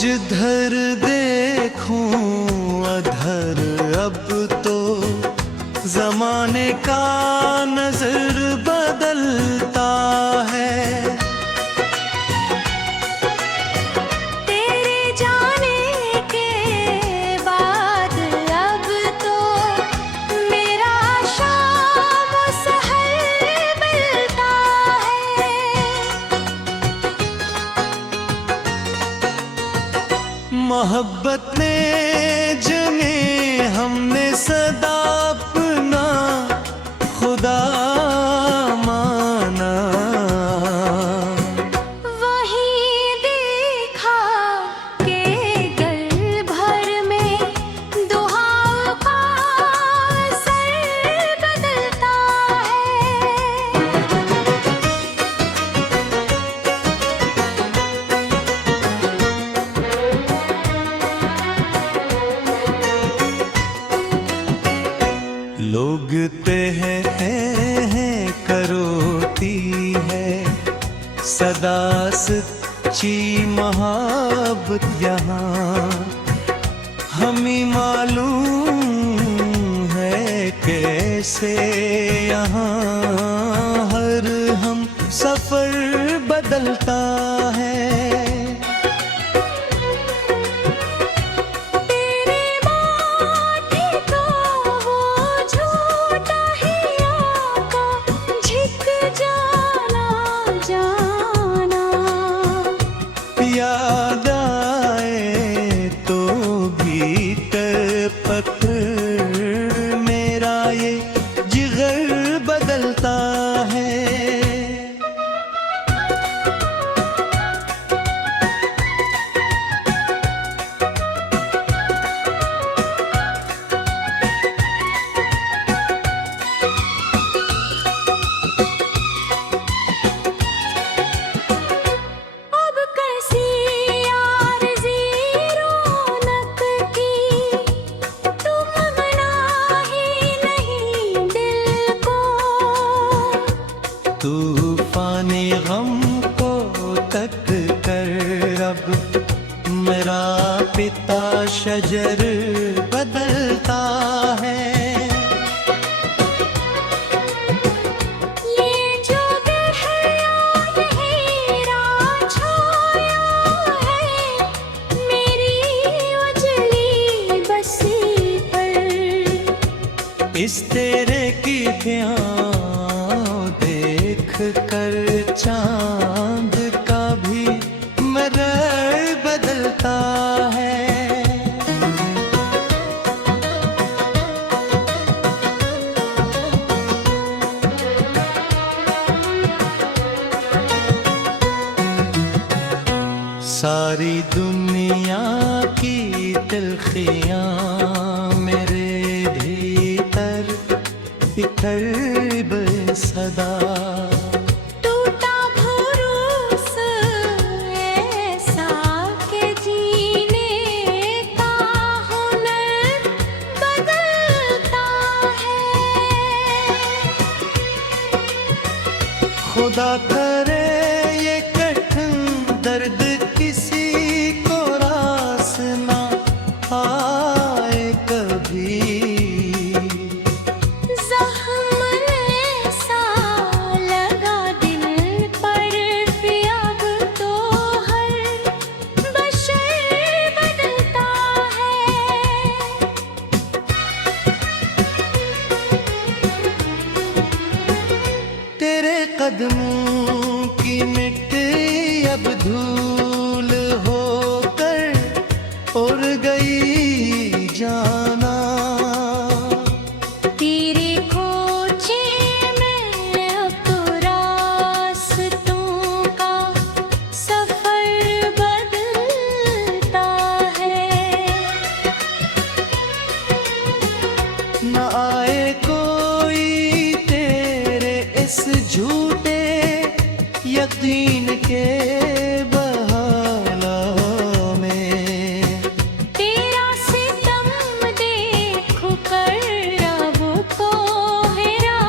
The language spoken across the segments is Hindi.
जिधर देखूं अधर अब तो जमाने का नजर बदलता है। तेरे जाने के बाद अब तो मेरा शाम सहर मिलता है। मोहब्बत ने जने हमने सदा अपना खुदा माना। वही देखा के गल भर में दुआओं का असर बदलता है। लोग कहते हैं करोती है सदा सच्ची मोहब्बत यहाँ। हमें मालूम है कैसे यहाँ हर हम सफर बदलता है। याद आए तो भी टपक मेरा ये जिगर बदलता है। तूफाने गम को तक कर अब मेरा पिता शजर बदलता है। ये जो गहरा गहरा छाया है मेरी उजली बस्ती पर। इस तेरे की देख कर चांद का भी मेरा बदलता है। सारी दुनिया की तिल्खियां मेरे भीतर बिखर सदा। टूटा भरोसा ऐसा के जीने का हुनर बदलता है। खुदा करे ये कठिन दर्द किसी को रास ना आए कभी। कदमों की मिट्टी अब धूल होकर उड़ गई जाना। तेरे खोजे में अब तो रास्तों का सफर बदलता है। न आए कोई तेरे इस झूठे यकीन के बहाना में। तेरा सितम देख कर अब तो मेरा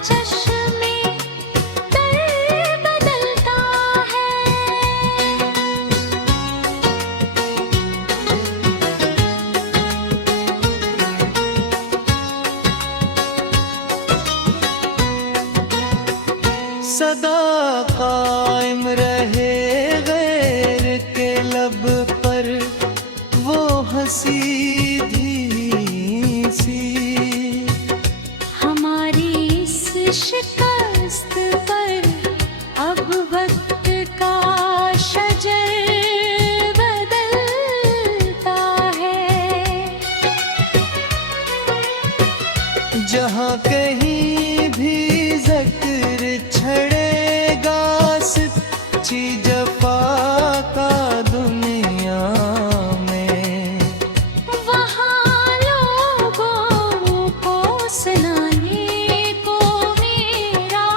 चश्मे तर बदलता है। वक्त का शजर बदलता है। जहाँ कहीं भी ज़िक्र छड़ेगा सच्ची जफा का दुनिया में, वहाँ लोगों को सुनाने को मेरा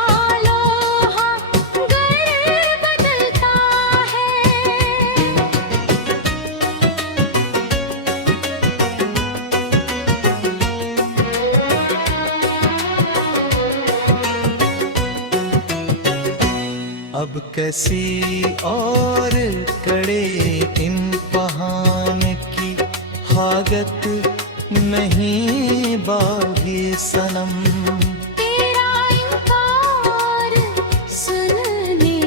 लोहा गर बदलता है। अब कैसी और कड़े इम्तिहान की हागत नहीं बागी सनम। तेरा इनकार सुनने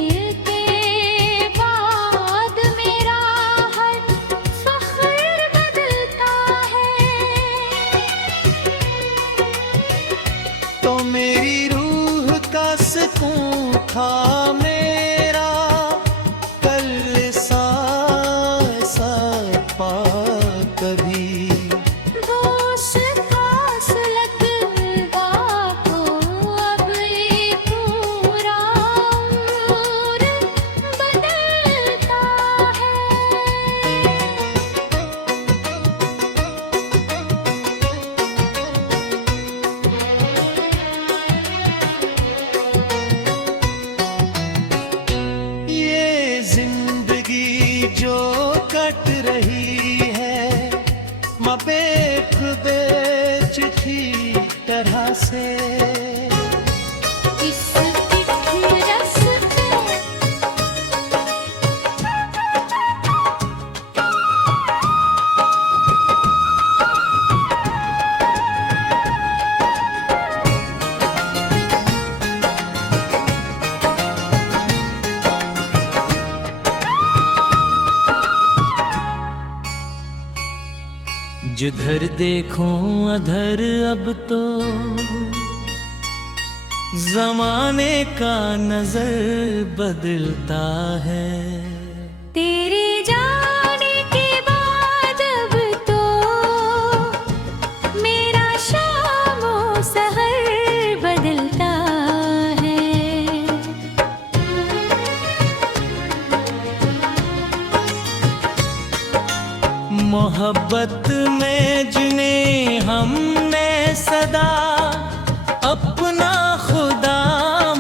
के बाद मेरा हर फख्र बदलता है। तो मेरी रूह का सुकून था मेरा कल सा पा कभी। दोस्त फासलत को अब एक पूरा उम्र बदलता है। ये जिंदगी जो कट रही है मबेखुदे चिट्ठी तरह से। इस चिट्ठी रस पे जिधर देखूं अधर अब तो जमाने का नजर बदलता है। तेरे जाने के बाद अब तो मेरा शामो सहर बदलता है। मोहब्बत में जिन्हें हमने सदा अपना खुदा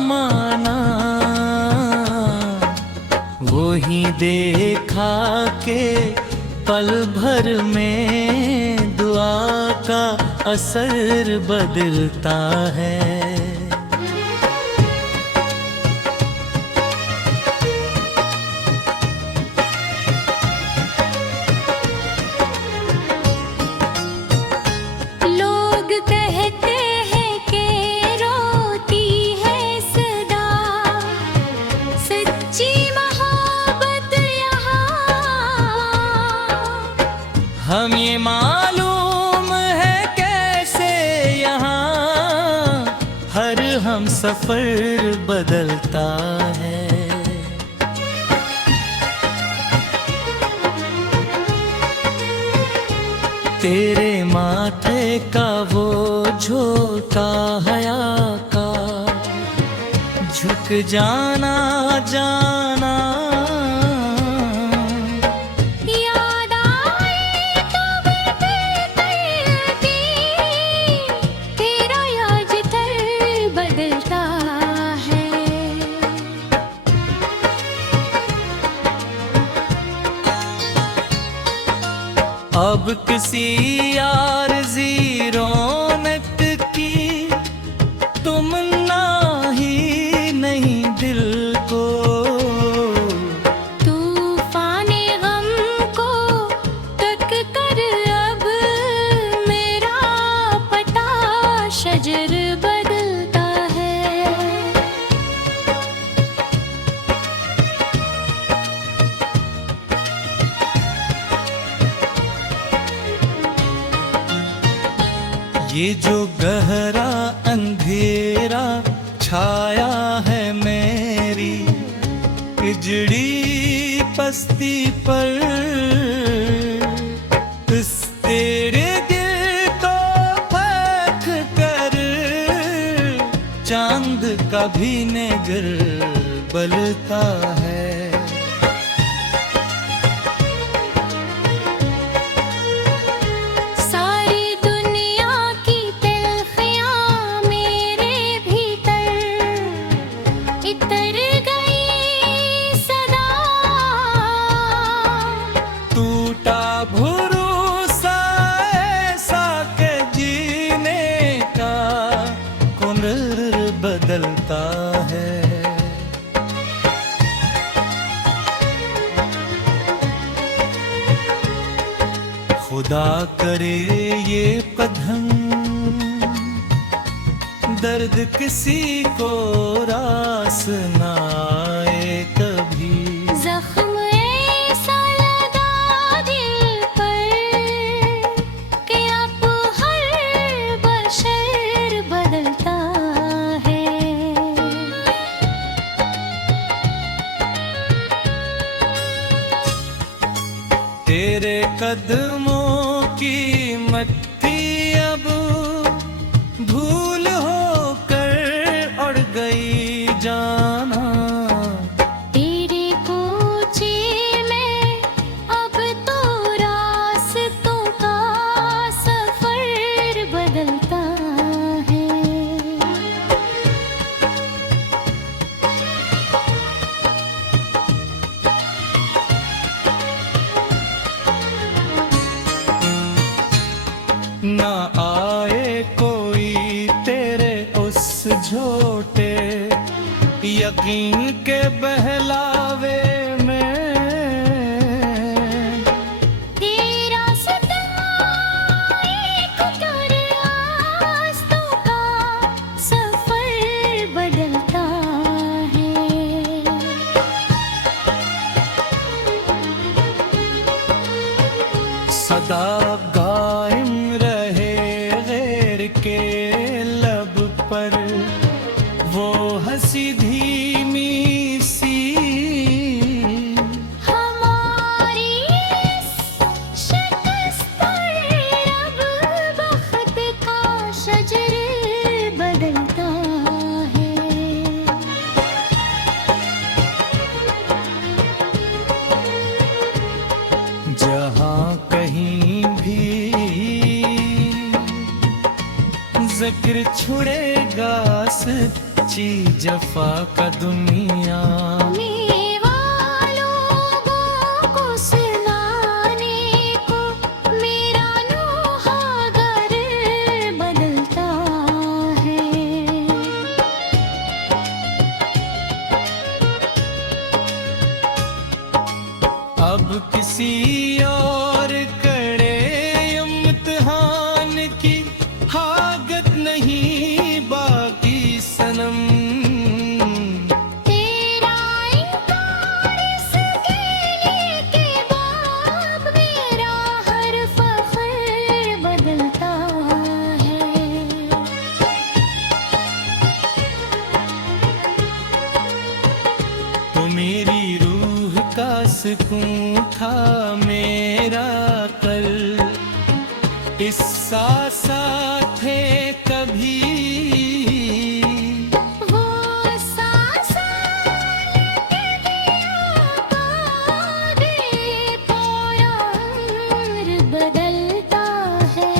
माना, वो ही देखा के पल भर में दुआ का असर बदलता है। लोग कहते हैं कि रोती है सदा सच्ची मोहब्बत यहाँ। हम ये मालूम है कैसे यहाँ हर हम सफर बदलता है। तेरे माथे का वो झोंका हया का झुक जाना जाना, याद आए तो बेदर्दी, तेरा याद जिधर बदलता है। अब किसी आरज़ी रौनक की तुमना ही नहीं दिल को। तूफाने गम को तक कर अब मेरा पता शजर बदलता है। ये जो गहरा अंधेरा छाया है मेरी हिजड़ी पस्ती पर इस तेरे दिल को फेंक कर चांद का भी नेगर बलता है। सारी दुनिया की तिल्फियाँ मेरे भीतर इतर गई सदा। टूटा भरोसा ऐसा के जीने का हुनर बदलता है। खुदा करे ये कदम दर्द किसी को रास ना आए कभी। जख्म ऐसा लगा दिल पर कि अब हर बशर बदलता है। तेरे कदमों की मट्टी अब धूल होकर उड़ गई जाना। तेरे पूछे में अब तो रास्तों का सफर बदलता है। ना आए कोई तेरे उस झोटे यकीन के बहलावे में। तेरा सताए एक कर रास्तों का सफर बदलता है। सदा कायम रहे गैर के लब पर वो हंसी धीमी सी। हमारी इस शिकस्त पर अब बख्त का शजर बदलता है। जहाँ कहीं भी जिक्र छुड़ेगा सच्ची जफा का दुनिया। लोगों को सुनाने को मेरा नोहा घर बदलता है। अब किसी और कड़े इम्तिहान की हाजत नहीं बाकी सनम। तेरा इनकार इसके लिए के बाद मेरा हर फख्र बदलता है। तो मेरी रूह का सुकून था मेरा कल इस साथ थे कभी। वो सांसें लेके दिया बागे पूरा उम्र बदलता है।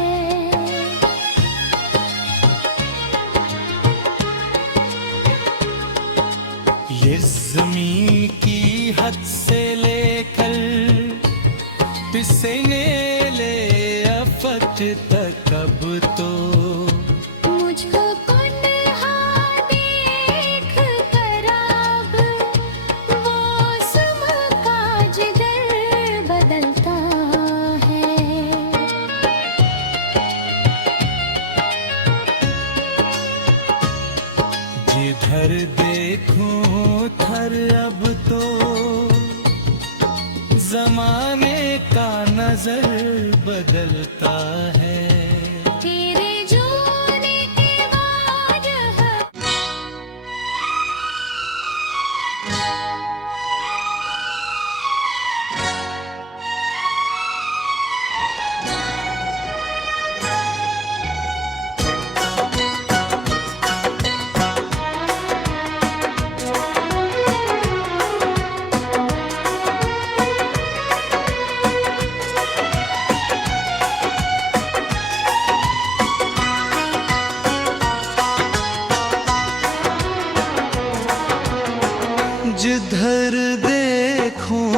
ये ज़मीं की हद से लेकर पिसने ले अफत तक अब तो मुझको कुन्हा देख कर अब वो सुबह का जिगर बदलता है। जिधर देखूं थर अब तो जमाने का नजर बदलता है। तेरे जोने के बाद जिधर देखूं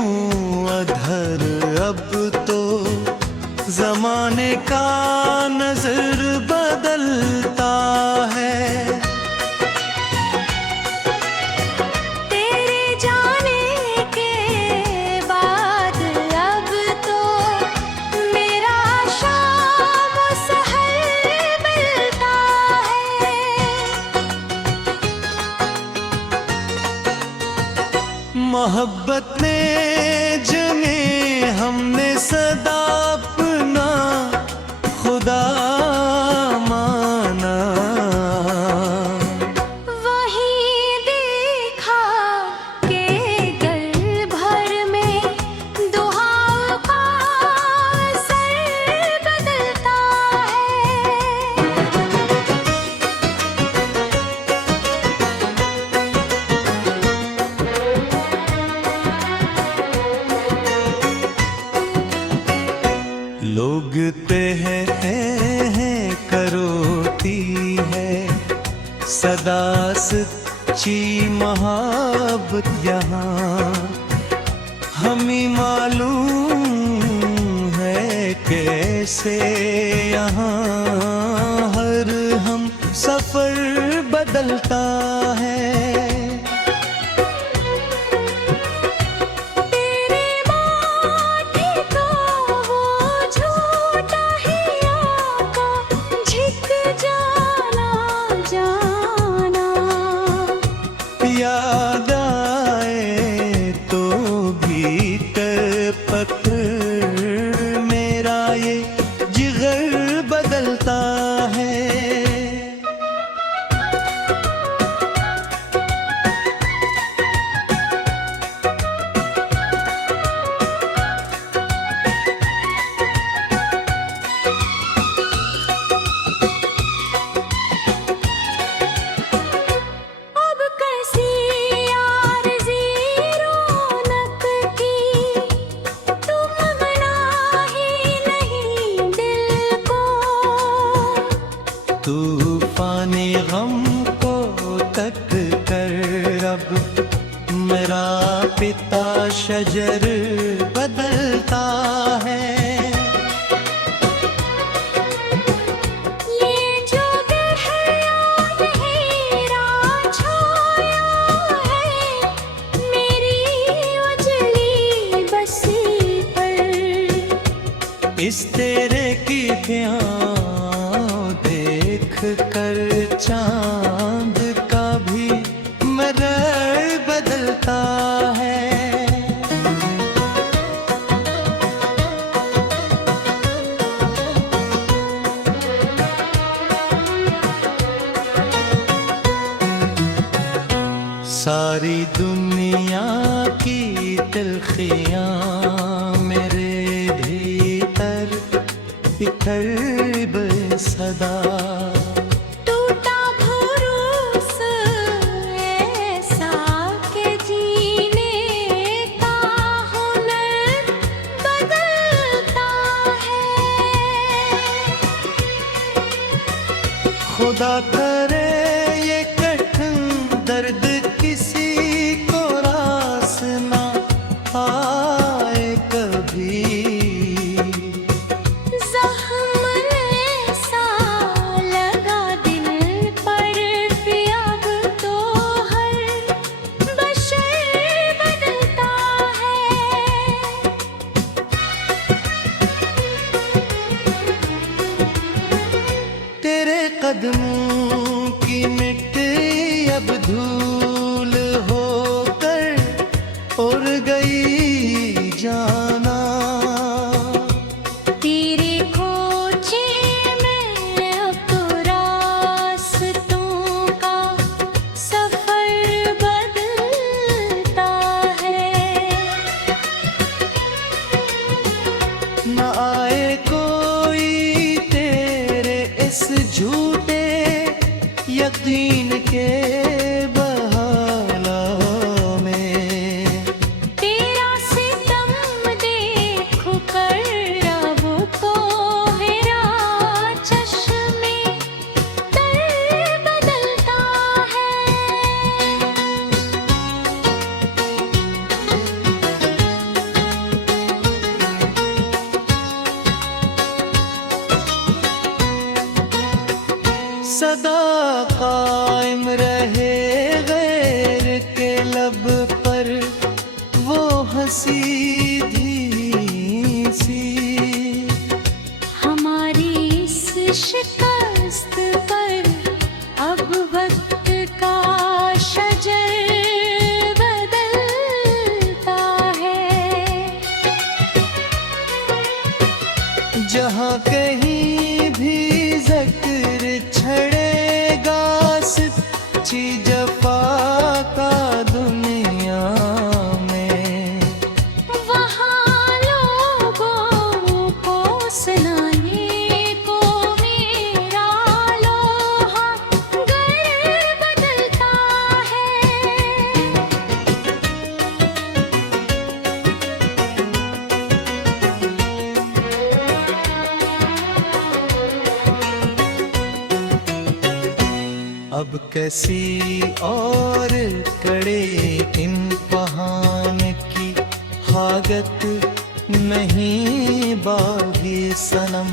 अधर अब तो जमाने का नजर बदलता है। तेरे जाने के बाद अब तो मेरा शाम सहर मिलता है। मोहब्बत ने जमे हमने सदा अपना खुदा माना। वही देखा के गल भर में दुआओं का असर बदलता है। लोग हैं करोती है सदा सच्ची मोहब्बत यहाँ। हमें मालूम है कैसे यहाँ हर हम सफर बदलता है। याद आए तो भी पकड़ मेरा ये जिगर बदलता है। तूफानी गम को तक कर अब मेरा पिता शजर बदलता है। ये जो गहरा गहरा छाया है मेरी उजली बस्ती पर। इस तेरे की देख कर चांद का भी मरर बदलता है। सारी दुनिया की तिल्खियां मेरे भीतर बिखर सदा। टूटा भरोसा ऐसा के जीने का हुनर बदलता है। खुदा करे ये कठिन दर्द किसी को रास ना आए कभी। कदमों की मिट्टी अब धूल होकर उड़ गई जाना। तेरे खोजे में अब तो रास्तों का सफर बदलता है। न आए कोई तेरे इस झूठे यकीन के बहाना में। तेरा सितम दे जहाँ कहीं भी जिक्र छड़ेगा सच्ची जफा का दुनिया में, वहाँ लोगों को सुनाने को मेरा लोहा गर बदलता है। अब कैसी और कड़े इम्तिहान की हाजत नहीं बागी सनम।